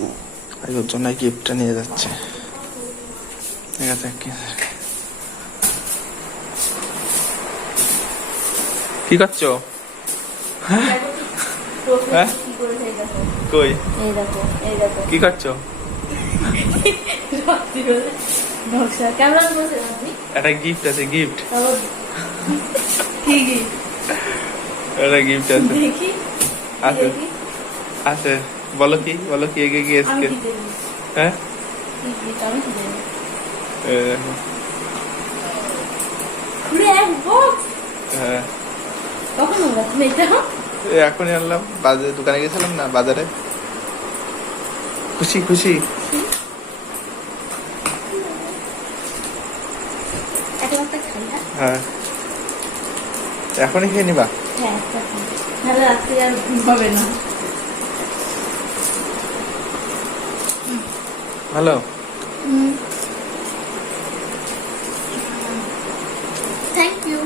ওর জন্য গিফটটা নিয়ে যাচ্ছে। কি- কি করছ? হ্যাঁ? কই? দেখো কি করছ? একটা গিফট আছে গিফট একটা গিফট আছে। আছে। আছে। বলো কি বলো কি এগিয়ে গিয়ে এসকে হ্যাঁ হ্যাঁ এখনই আনলাম বাজারে দোকানে গেছিলাম না বাজারে খুশি খুশি হ্যাঁ এখনই খেয়ে নিবা হ্যাঁ রাত্রি আর হবে না ভালো থ্যাংক ইউ